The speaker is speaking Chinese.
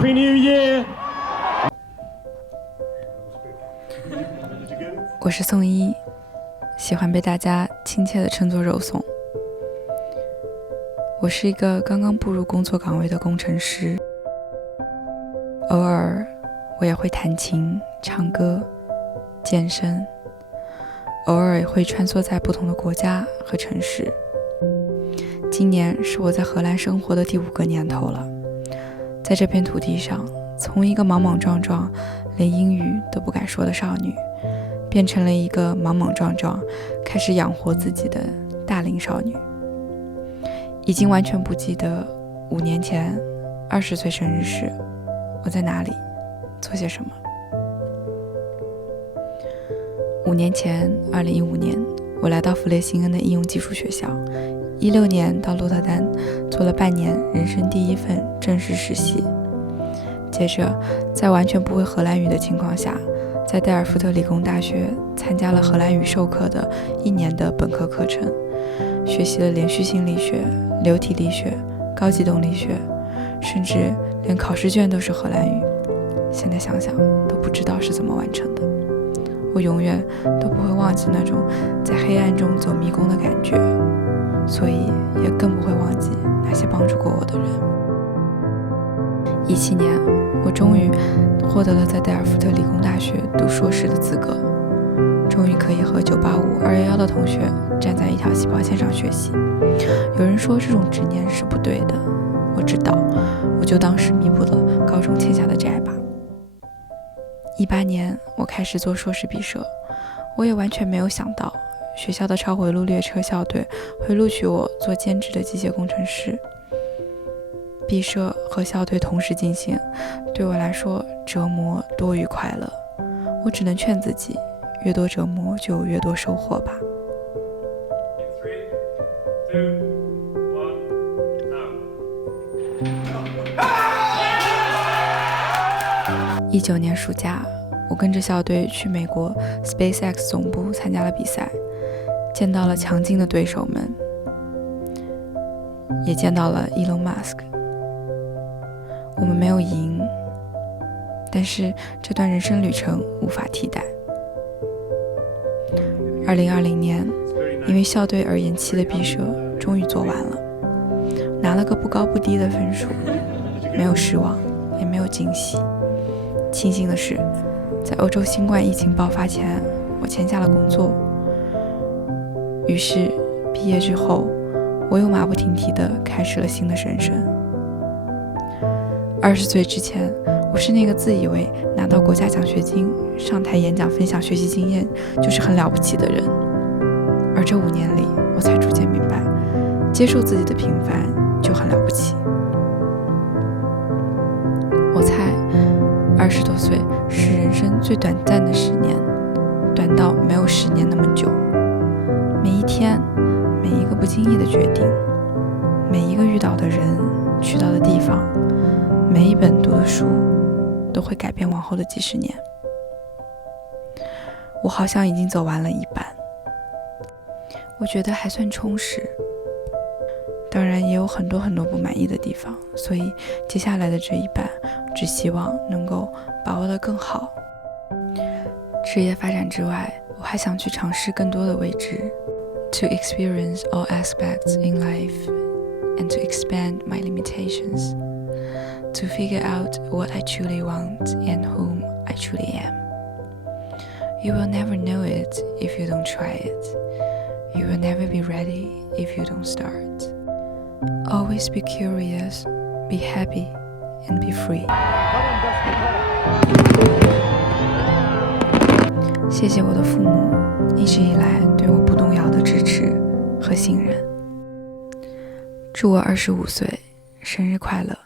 Happy New Year！ 我是宋一，喜欢被大家亲切地称作肉松。我是一个刚刚步入工作岗位的工程师，偶尔我也会弹琴、唱歌、健身，偶尔也会穿梭在不同的国家和城市。今年是我在荷兰生活的第5个年头了，在这片土地上，从一个莽莽撞撞连英语都不敢说的少女，变成了一个莽莽撞撞开始养活自己的大龄少女。已经完全不记得5年前20岁生日时我在哪里做些什么。5年前2015年，我来到弗雷辛恩的应用技术学校，16年到鹿特丹做了半年人生第1份正式实习，接着在完全不会荷兰语的情况下，在戴尔夫特理工大学参加了荷兰语授课的1年的本科课程，学习了连续性力学、流体力学、高级动力学，甚至连考试卷都是荷兰语。现在想想都不知道是怎么完成的。我永远都不会忘记那种在黑暗中走迷宫的感觉，所以也更不会忘记那些帮助过我的人。17年，我终于获得了在戴尔夫特理工大学读硕士的资格，终于可以和985、211的同学站在一条起跑线上学习。有人说这种执念是不对的，我知道，我就当是弥补了高中欠下的债吧。18年，我开始做硕士毕设，我也完全没有想到学校的超回路列车校队会录取我做兼职的机械工程师。毕设和校队同时进行，对我来说折磨多于快乐，我只能劝自己，越多折磨就有越多收获吧。19年暑假，我跟着校队去美国 SpaceX 总部参加了比赛，见到了强劲的对手们，也见到了 Elon Musk。我们没有赢，但是这段人生旅程无法替代。2020年，因为校队而延期的毕设终于做完了，拿了个不高不低的分数，没有失望，也没有惊喜。庆幸的是，在欧洲新冠疫情爆发前，我签下了工作。于是毕业之后，我又马不停蹄地开始了新的人生。20岁之前，我是那个自以为拿到国家奖学金上台演讲分享学习经验就是很了不起的人，而这5年里，我才逐渐明白，接受自己的平凡就很了不起。我猜20多岁是人生最短暂的10年，短到没有10年那么久。每一天，每一个不经意的决定，每一个遇到的人、去到的地方，每一本读的书，都会改变往后的几十年。我好像已经走完了一半，我觉得还算充实。当然也有很多不满意的地方，所以接下来的这一半，只希望能够把握得更好。职业发展之外，我还想去尝试更多的未知 ，to experience all aspects in life and to expand my limitations, to figure out what I truly want and whom I truly am. You will never know it if you don't try it. You will never be ready if you don't start.Always be curious, be happy, and be free. 谢谢我的父母一直以来对我不动摇的支持和信任。祝我25岁生日快乐！